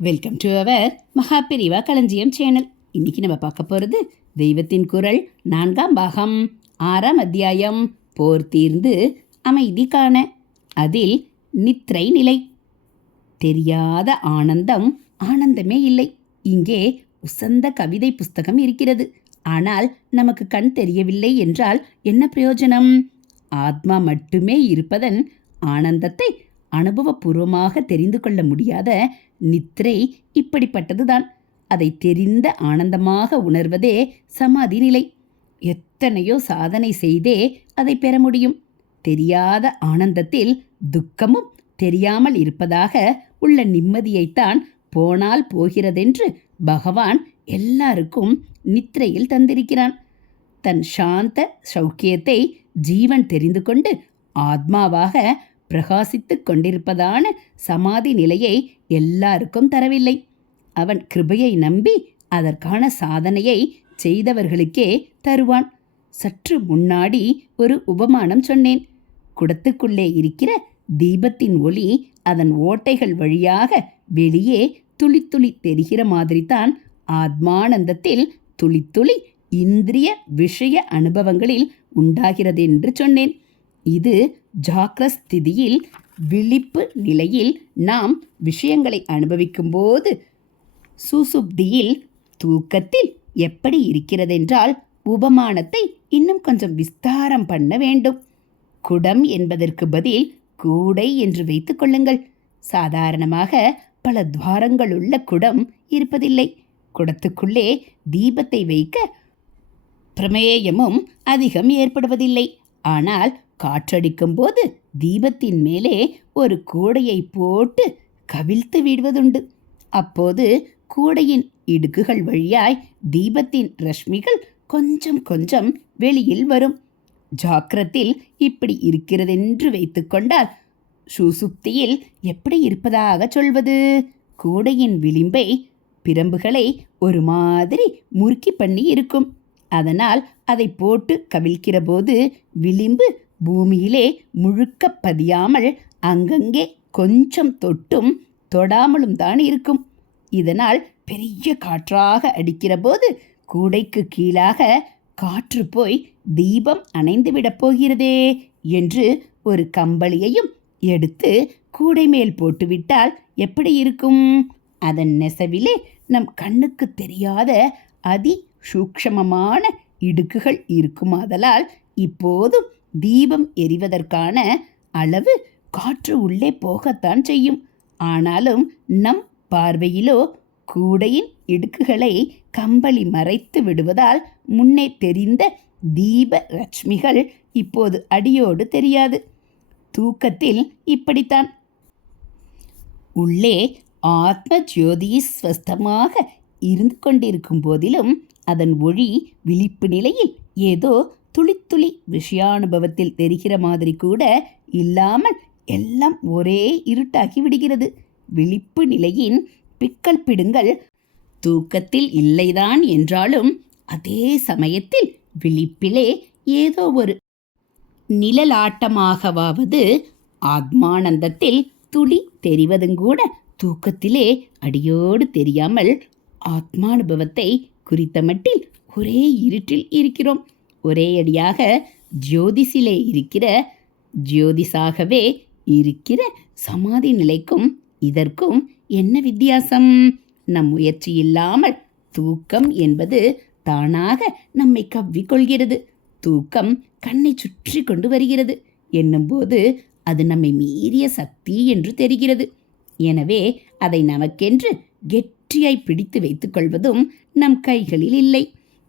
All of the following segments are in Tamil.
வெல்கம் டு அவர் மகாபெரிவா களஞ்சியம் சேனல். இன்னைக்கு நம்ம பார்க்க போகிறது தெய்வத்தின் குரல் 4ஆம் பாகம் 6ஆம் அத்தியாயம் போர் தீர்ந்து அமைதி காண. அதில் நித்ரை நிலை. தெரியாத ஆனந்தம் ஆனந்தமே இல்லை. இங்கே உசந்த கவிதை புஸ்தகம் இருக்கிறது. ஆனால் நமக்கு கண் தெரியவில்லை என்றால் என்ன பிரயோஜனம்? ஆத்மா மட்டுமே இருப்பதன் ஆனந்தத்தை அனுபவபூர்வமாக தெரிந்து கொள்ள முடியாத நித்ரை இப்படிப்பட்டதுதான். அதை தெரிந்த ஆனந்தமாக உணர்வதே சமாதி நிலை. எத்தனையோ சாதனை செய்தே அதை பெற முடியும். தெரியாத ஆனந்தத்தில் துக்கமும் தெரியாமல் இருப்பதாக உள்ள நிம்மதியைத்தான் போனால் போகிறதென்று பகவான் எல்லாருக்கும் நித்ரையில் தந்திருக்கிறான். தன் சாந்த சௌக்கியத்தை ஜீவன் தெரிந்து கொண்டு ஆத்மாவாக பிரகாசித்து கொண்டிருப்பதான சமாதி நிலையை எல்லாருக்கும் தரவில்லை. அவன் கிருபையை நம்பி அதற்கான சாதனையை செய்தவர்களுக்கே தருவான். சற்று முன்னாடி ஒரு உபமானம் சொன்னேன். குடத்துக்குள்ளே இருக்கிற தீபத்தின் ஒளி அதன் ஓட்டைகள் வழியாக வெளியே துளி துளி தெரிகிற மாதிரிதான் ஆத்மானந்தத்தில் துளி துளி இந்திரிய விஷய அனுபவங்களில் உண்டாகிறதென்று சொன்னேன். இது ஜாக்கிரஸ்திதியில் விழிப்பு நிலையில் நாம் விஷயங்களை அனுபவிக்கும் போது, சுசுப்தியில் தூக்கத்தில் எப்படி இருக்கிறதென்றால் உபமானத்தை இன்னும் கொஞ்சம் விஸ்தாரம் பண்ண வேண்டும். குடம் என்பதற்கு பதில் கூடை என்று வைத்துக் கொள்ளுங்கள். சாதாரணமாக பல துவாரங்களுள்ள குடம் இருப்பதில்லை. குடத்துக்குள்ளே தீபத்தை வைக்க பிரமேயமும் அதிகம் ஏற்படுவதில்லை. ஆனால் காற்றடிக்கும் போது தீபத்தின் மேலே ஒரு கூடையை போட்டு கவிழ்த்து விடுவதுண்டு. அப்போது கூடையின் இடுக்குகள் வழியாய் தீபத்தின் ரஷ்மிகள் கொஞ்சம் கொஞ்சம் வெளியில் வரும். ஜாக்கிரத்தில் இப்படி இருக்கிறதென்று வைத்துக்கொண்டால் சுசுப்தியில் எப்படி இருப்பதாக சொல்வது? கூடையின் விளிம்பை பிரம்புகளை ஒரு மாதிரி முறுக்கி பண்ணி இருக்கும். அதனால் அதை போட்டு கவிழ்க்கிற போது விளிம்பு பூமியிலே முழுக்க பதியாமல் அங்கங்கே கொஞ்சம் தொட்டும் தொடாமலும் தான் இருக்கும். இதனால் பெரிய காற்றாக அடிக்கிற போது கூடைக்கு கீழாக காற்று போய் தீபம் அணைந்துவிடப் போகிறதே என்று ஒரு கம்பளியையும் எடுத்து கூடை மேல் போட்டுவிட்டால் எப்படி இருக்கும்? அதன் நெசவிலே நம் கண்ணுக்கு தெரியாத அதி சூக்ஷ்மமான இடுக்குகள் இருக்குமாதலால் இப்போதும் தீபம் எரிவதற்கான அளவு காற்று உள்ளே போகத்தான் செய்யும். ஆனாலும் நம் பார்வையிலோ கூடையின் இடுக்குகளை கம்பளி மறைத்து விடுவதால் முன்னே தெரிந்த தீப லட்சுமிகள் இப்போது அடியோடு தெரியாது. தூக்கத்தில் இப்படித்தான். உள்ளே ஆத்ம ஜோதி ஸ்வஸ்தமாக இருந்து கொண்டிருக்கும் போதிலும் அதன் ஒளி விழிப்பு நிலையில் ஏதோ துளி துளி விஷயானுபவத்தில் தெரிகிற மாதிரி கூட இல்லாமல் எல்லாம் ஒரே இருட்டாகி விடுகிறது. விழிப்பு நிலையின் பிக்கல் பிடுங்கள் தூக்கத்தில் இல்லைதான் என்றாலும் அதே சமயத்தில் விழிப்பிலே ஏதோ ஒரு நிழலாட்டமாகவாவது ஆத்மானந்தத்தில் துளி தெரிவதுங்கூட தூக்கத்திலே அடியோடு தெரியாமல் ஆத்மானுபவத்தை குறித்த மட்டில் ஒரே இருட்டில் இருக்கிறோம். ஒரே அடியாக ஜோதிஷிலே இருக்கிற ஜோதிஷாகவே இருக்கிற சமாதி நிலைக்கும் இதற்கும் என்ன வித்தியாசம்? நம் முயற்சி இல்லாமல் தூக்கம் என்பது தானாக நம்மை கவ்விக்கொள்கிறது. தூக்கம் கண்ணை சுற்றி கொண்டு வருகிறது என்னும்போது அது நம்மை மீறிய சக்தி என்று தெரிகிறது. எனவே அதை நமக்கென்று கெட்டியாய் பிடித்து வைத்துக் கொள்வதும் நம் கைகளில் இல்லை.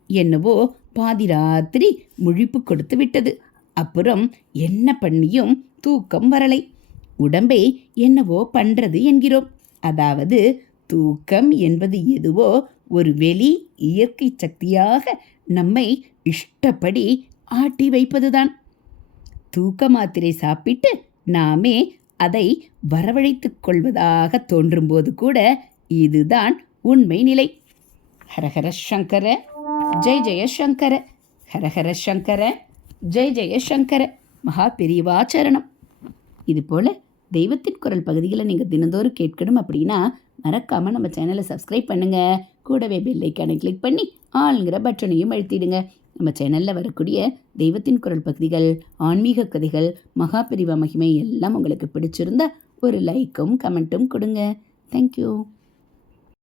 என்னவோ பாதி ராத்திரி முழிப்பு கொடுத்து விட்டது. அப்புறம் என்ன பண்ணியும் தூக்கம் வரலை. உடம்பை என்னவோ பண்றது என்கிறோம். அதாவது தூக்கம் என்பது எதுவோ ஒரு வெளி இயற்கை சக்தியாக நம்மை இஷ்டப்படி ஆட்டி வைப்பதுதான். தூக்க மாத்திரை சாப்பிட்டு நாமே அதை வரவழைத்துக் கொள்வதாக தோன்றும்போது கூட இதுதான் உண்மை நிலை. ஹரஹர சங்கர ஜெய ஜெய சங்கர, ஹரஹர சங்கர ஜெய ஜெய சங்கர. மகா பெரியவாச்சரணம். இதுபோல் தெய்வத்தின் குரல் பகுதிகளை நீங்கள் தினந்தோறும் கேட்கணும் அப்படின்னா மறக்காமல் நம்ம சேனலை சப்ஸ்கிரைப் பண்ணுங்கள். கூடவே பெல் ஐக்கானை கிளிக் பண்ணி ஆளுங்கிற பட்டனையும் அழுத்திடுங்க. நம்ம சேனலில் வரக்கூடிய தெய்வத்தின் குரல் பகுதிகள், ஆன்மீக கதைகள், மகாபெரிவா மகிமை எல்லாம் உங்களுக்கு பிடிச்சிருந்தா ஒரு லைக்கும் கமெண்ட்டும் கொடுங்க. தேங்க்யூ.